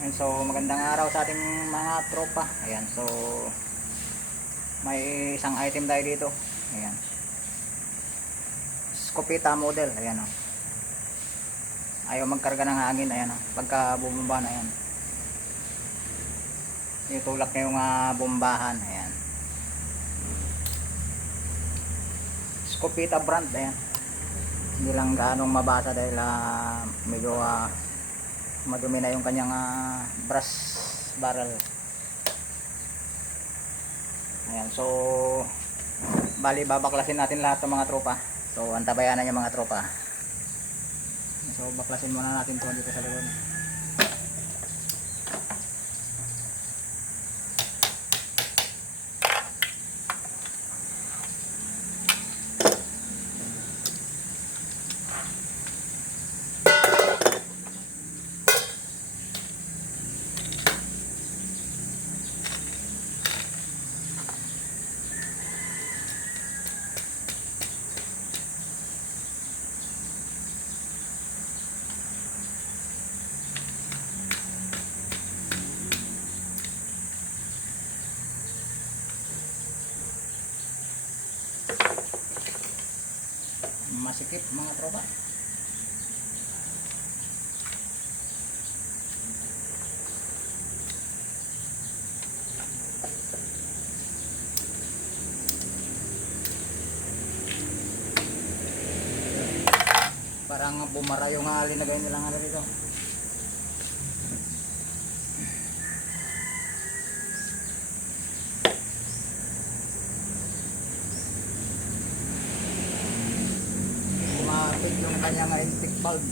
Ayan, so magandang araw sa ating mga tropa. Ayan, so may isang item tayo dito. Ayan, Scopeta model. Ayan, oh. Ayaw magkarga ng hangin. Ayan, oh. Pagka bumaba na yan, itulak niya yung bombahan. Ayan, Scopeta brand. Ayan, hindi lang gaanong mabasa dahil medyo madumi na yung kanyang brass barrel. Ayan, so bali babaklasin natin lahat ng mga tropa. So antabayanan niya mga tropa. So baklasin muna natin to dito sa loob. Masikip mga tropa. Parang bumara yung linagay nilang dito. Kumapit yung kanyang intake valve.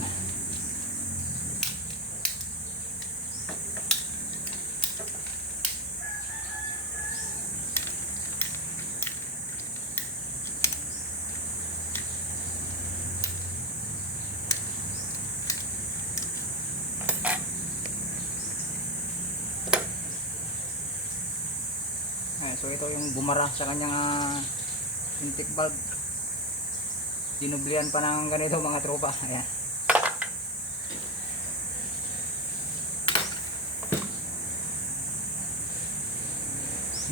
So ito yung bumara sa kanyang intake valve. Dinublihan pa ng ganito mga tropa. Ayan.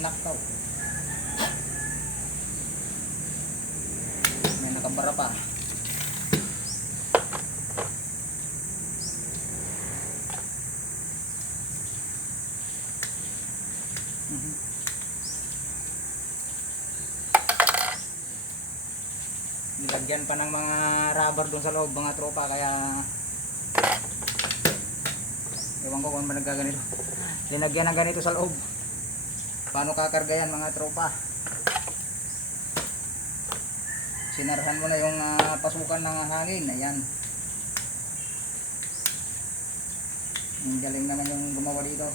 Knocked out. May nakabara pa. Nilagyan pa ng mga rubber doon sa loob mga tropa, kaya ewan ko kung ano nagkaganito. Linagyan ng ganito sa loob. Paano kakarga yan mga tropa? Sinarahan mo na yung pasukan ng hangin. Ayan. Ang galing naman yung gumawa dito.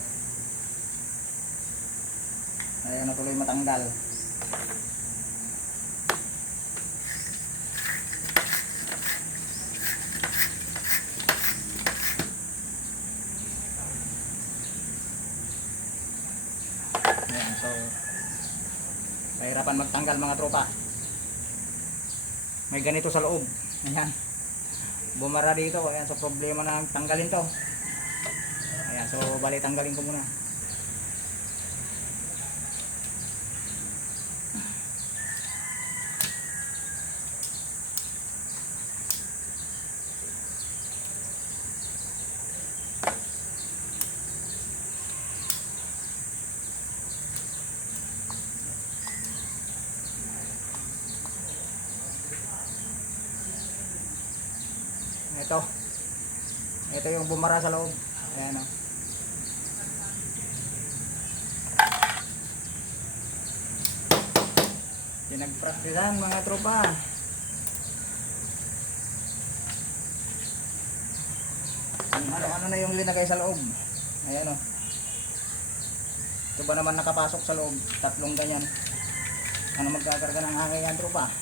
Ayan na tuloy matanggal. Ayan, so kahirapan magtanggal mga tropa. May ganito sa loob. Ayan, bumara dito. Ayan, so problema na tanggalin to. Ayan, so bali tanggalin ko muna. Ito yung bumara sa loob. Ayan, o. Pinagpraktisan mga tropa. Ano na yung linagay sa loob. Ayan, o. Ito ba naman nakapasok sa loob? Tatlong ganyan. Ano magkakarga ng hangin yan tropa?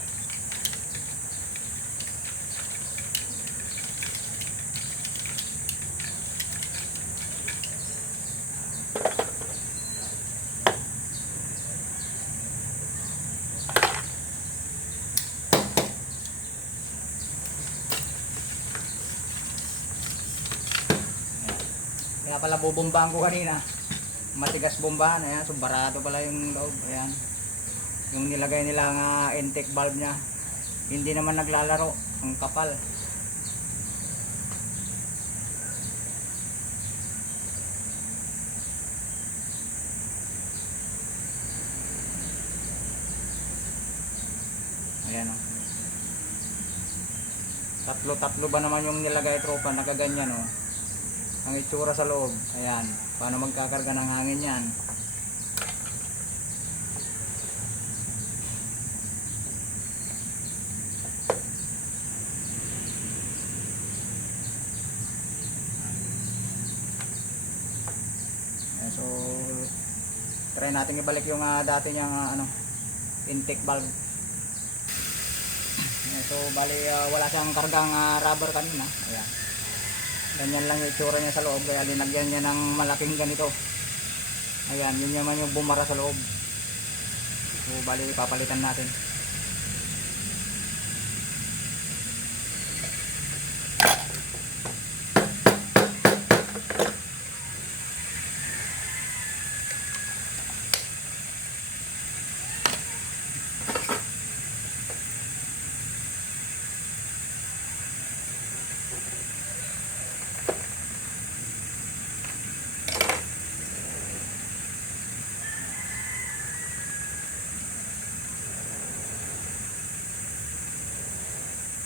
Kaya pala bubombahan ko kanina. Matigas bombahan. Ayan, so barato pala yung loob. Ayan. Yung nilagay nila nga intake valve niya. Hindi naman naglalaro. Ang kapal. Ayan o. Tatlo ba naman yung nilagay tropa, nakaganyan o. Ang itsura sa loob. Ayan. Paano magkakarga ng hangin yan? Ayan, so try natin ibalik yung dati niyang intake valve. So bali wala siyang kargang rubber kanina. Ayan. Ganyan lang yung itsura niya sa loob, kaya linagyan niya ng malaking ganito. Ayan, yun naman yung bumara sa loob. So bali papalitan natin.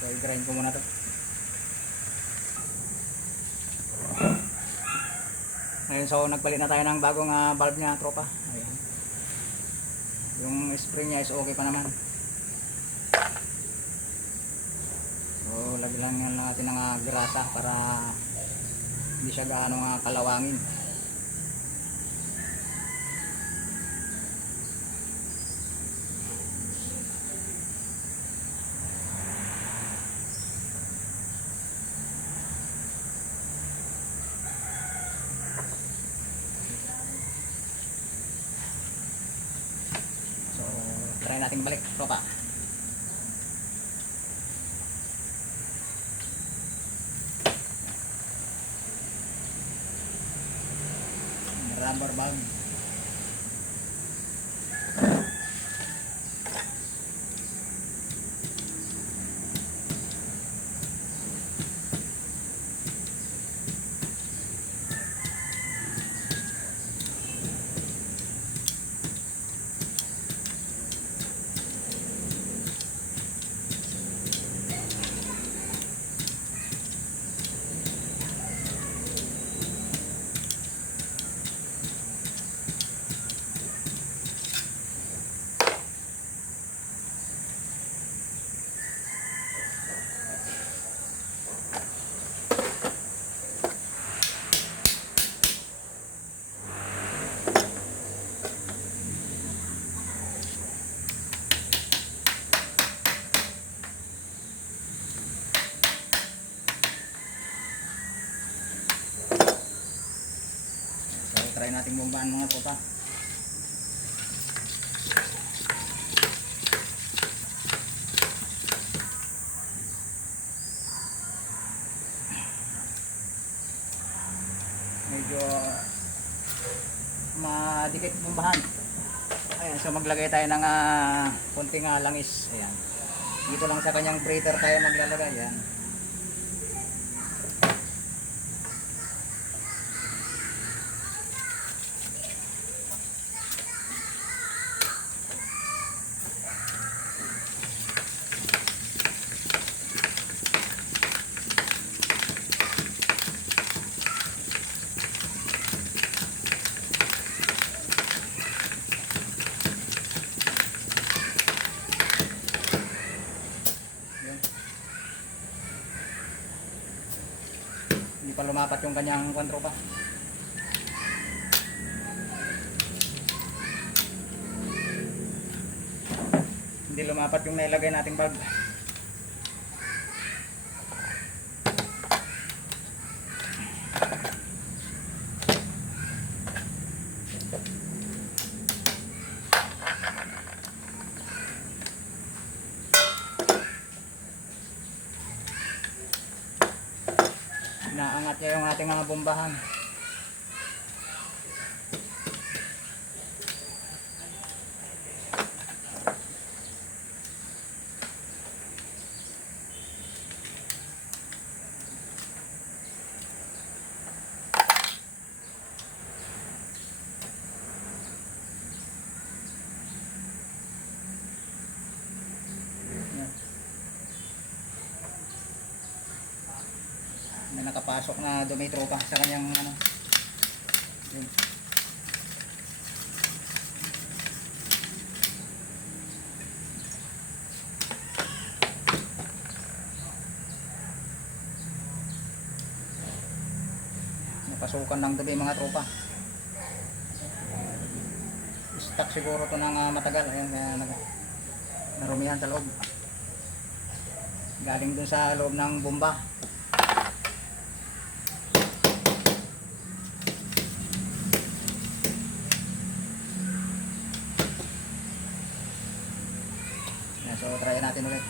So i-grind ko muna to. Ngayon, so nagpalit na tayo ng bagong valve niya tropa. Ayan. Yung spring niya is okay pa naman. So lagyan lang natin ng grasa para hindi siya gaano kalawangin. Try natin balik tropa. Rubber valve. Try natin bombahan mga tropa. Medyo madikit bombahan. Ayan, so maglagay tayo ng konting langis. Ayan. Dito lang sa kanyang breather tayo maglalagay. Ayan. Hindi pa lumapat yung kanyang kontropa. Hindi lumapat yung nailagay nating valve. Inaangat niya yung ating mga bombahan. pumasok na dumi tropa sa kanyang ano. Yun. Napasukan ng dumi mga tropa. Stock siguro to ng matagal. Ayan, kaya narumihan sa loob. Galing dun sa loob ng bomba. Ayan, so try natin ulit.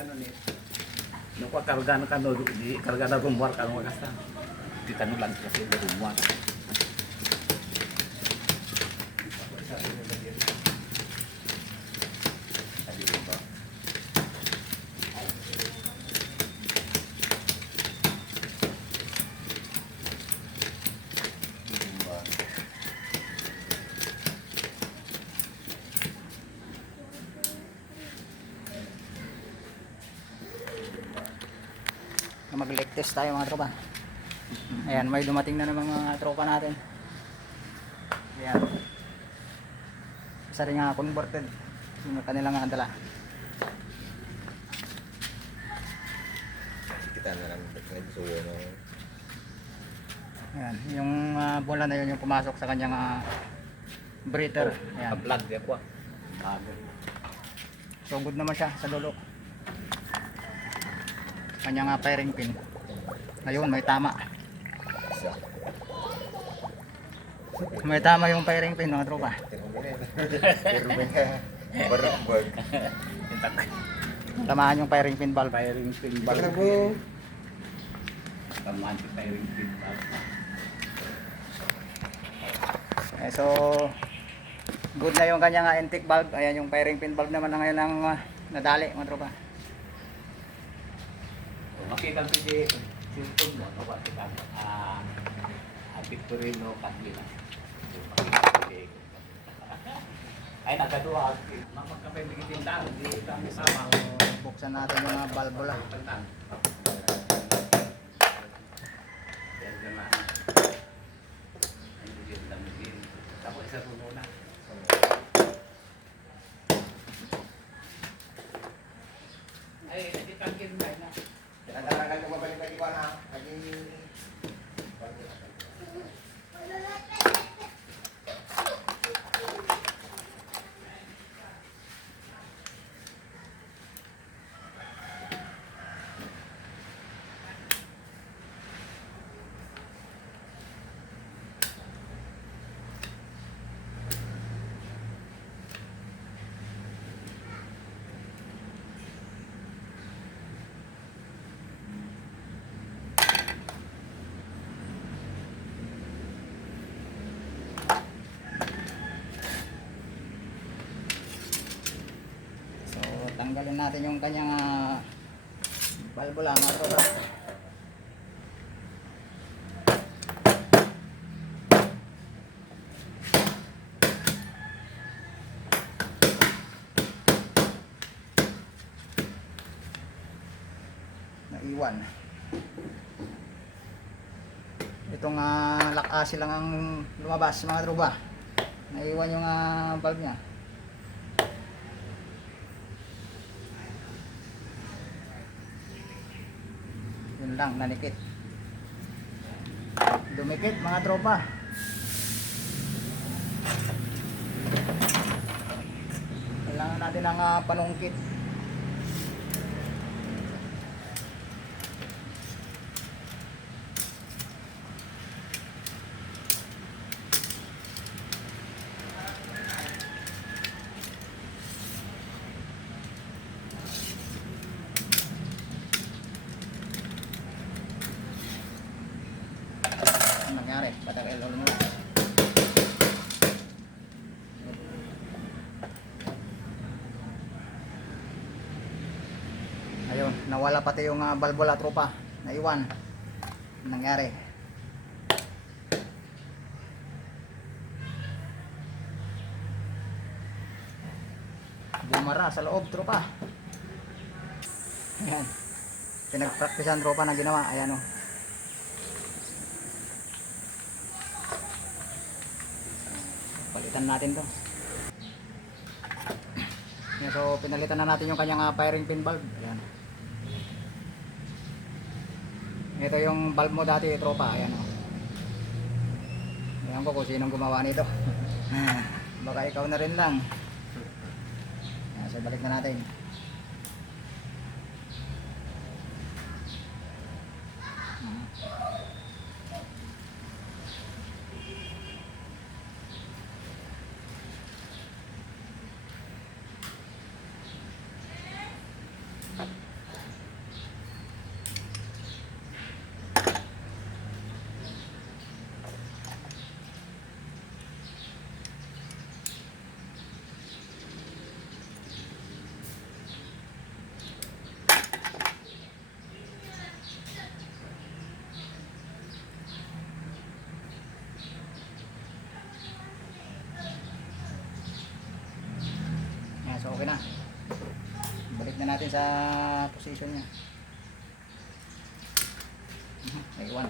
Ano ni nuko karga na kano di karga na rumor kano makasta di kano lang kasi rumor Mag-leg test tayo mga tropa. Ayan, may dumating na ng mga tropa natin. Ayan. Isa rin nga converted yung kanilang dala. Kita na lang nagsuyo no. Ayan, yung bola na yun yung pumasok sa kanyang breather. Ayan. plug dia ko So good naman siya sa dulo. Kanyang firing pin. Ayun, may tama. May tama yung firing pin mga tropa. Berbag. Tamaan yung firing pin valve. firing pin Bakit valve po? tamaan si firing pin valve So good na yung kanyang intake valve. Ayan yung firing pin valve naman na ngayon ang nadali mga tropa. makita ko si cellphone mo no kasi ka Victorino Catlina ay nagkadua magkapay bigitin daan di kami sama Buksan natin yung mga valvula. tentang yan naman hindi din lang din tapos isa puno na ay hindi tangkin na Nagkakaroon ka mabalik lagi ko na. Lagi Tanggalin natin yung kanyang Balbula mga tropa. Naiwan. Itong lakasi lang ang lumabas mga tropa. Naiwan yung valve niya. Yun lang, nanikit. Dumikit mga tropa. Kailangan natin ng panungkit. Ang nangyari, patagal ulit mo. Ayun, nawala pati yung balbula tropa. Naiwan. Ang nangyari. Bumara sa loob tropa. Ayan. Pinagpraktisan tropa na ginawa. Ayan o. Palitan natin to. Ayan, so pinalitan na natin yung kanyang firing pin valve. Ayan. Ito yung valve mo dati tropa. Ayan o. Ayan ko kung sinong gumawa nito. Baka ikaw na rin lang. Ayan, so balik na natin. So okay na. Balik na natin sa position niya. Naiwan.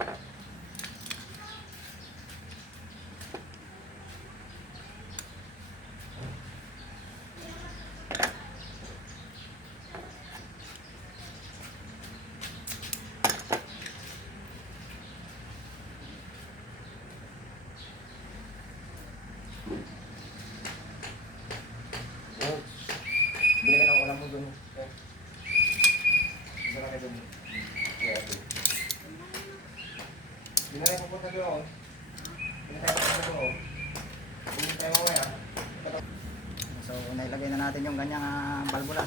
Bili ka ng ulam mo dun. Isa ka na dun. Kaya ito. Hindi na tayo pupunta doon. Hindi na tayo pupunta doon. Hindi tayo mamaya. So nailagay na natin yung ganyang balbula.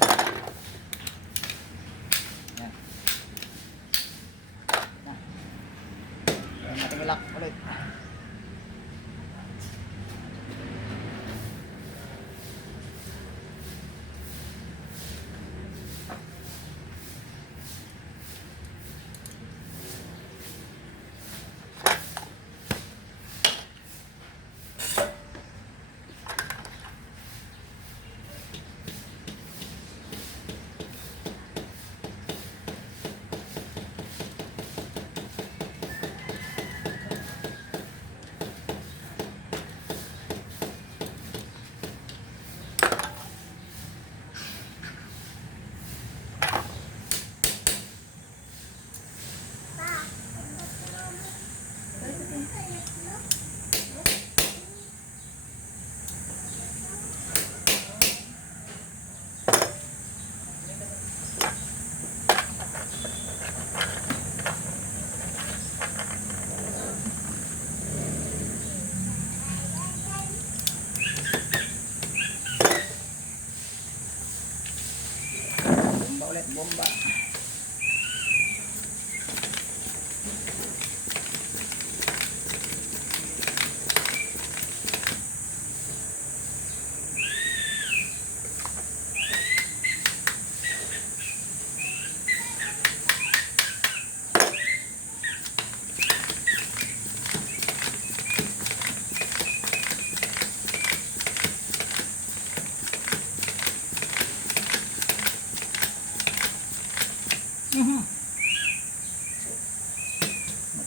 Yan. Yan. Ayan natin ilak ulit.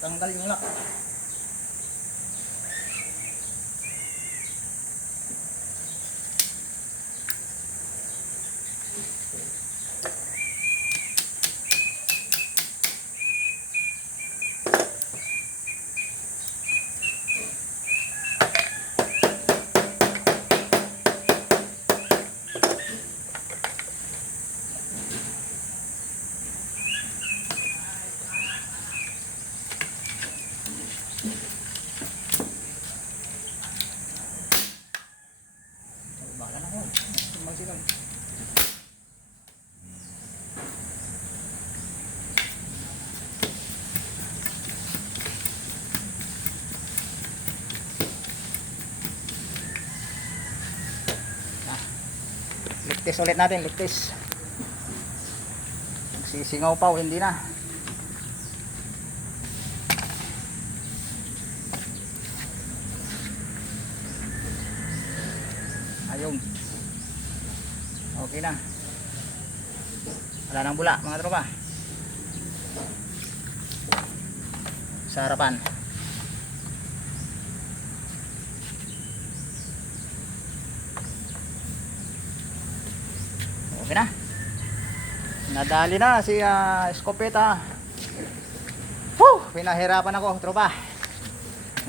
tanggal yung lock. Baka na ko. Magsigang. Ligtis ulit natin, ligtis. Magsisingaw pa o hindi na. Ayun. Okay na. Wala nang bula mga tropa. Sa harapan. Okay na. Nadali na si Escopeta. Pinahirapan ako tropa.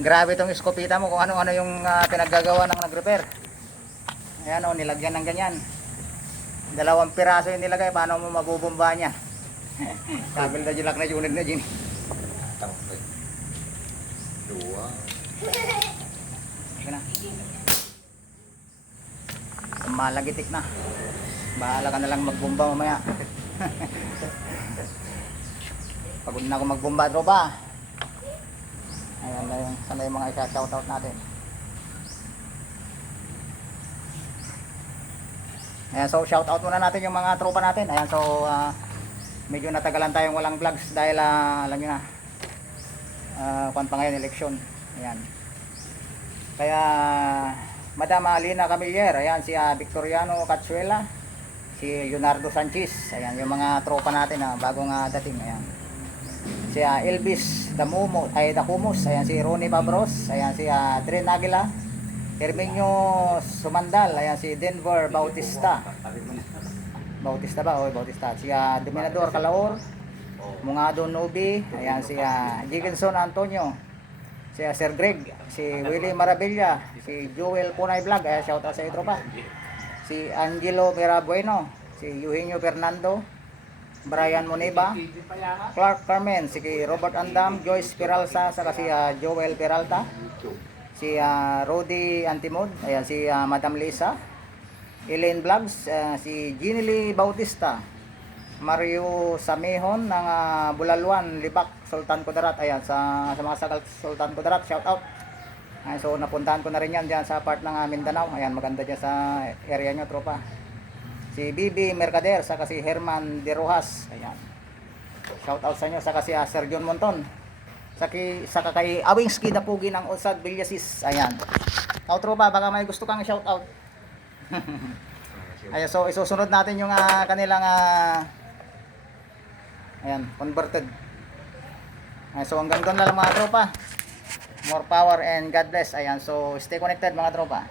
Grabe itong Escopeta mo kung ano-ano yung pinaggagawa ng nag-repair. Ayan o, nilagyan ng ganyan. 2 piraso yung nilagay. Paano mo mabubumba niya? Kabil na jilak na unit na dyan. Dua. Okay na. Malagitik na. Bahala ka na lang magbomba mamaya. Pagod na ako magbomba tropa. Ayan na yung sana yung mga isa-shoutout natin. Ayan, so shoutout muna natin yung mga tropa natin. Ayan, so medyo natagalan tayong walang vlogs dahil alam nyo na kuwan pa ngayon eleksyon. Ayan. Kaya Madam Alina Camiller, ayan si Victoriano Catsuela, si Leonardo Sanchez, ayan yung mga tropa natin bagong dating. Ayan. Si Elvis Damumo, Dakumos, ayan si Ronnie Babros, ayan si Dren Aguila, Herminio Sumandal, ayan si Denver Bautista. Bautista ba? O Bautista. Si Dominador Calaor, Mungado Nubi, ayan si Jigginson Antonio, si Sir Greg, si Willie Marabilla, si Joel Punay Vlog, ayan shout out sa iyo tropa. Si Angelo Mirabueno, si Eugenio Fernando, Brian Moniba, Clark Carmen, si Robert Andam, Joyce Peralta, saka si Joel Peralta, si Rodi Antimod, ayan si Madam Lisa, Elaine Vlogs, si Ginily Bautista, Mario Samehon ng Bulaluan, Libak, Sultan Kudarat, ayan sa mga sagal Sultan Kudarat, shout out. Ayan, so napuntahan ko na rin yan dyan sa part ng Mindanao, ayan maganda dyan sa area nyo tropa. Si Bibi Mercader, saka si Herman De Rojas, ayan shout out sa inyo, saka si Sir John Monton, saka kay Awingski Dapugi ng Unsad Villasis, ayan. Tao tropa, baka may gusto kang shout out. Ayan, so isusunod natin yung kanilang ayan, converted. Ayan, so hanggang doon na lang mga tropa. More power and God bless. Ayan, so stay connected mga tropa.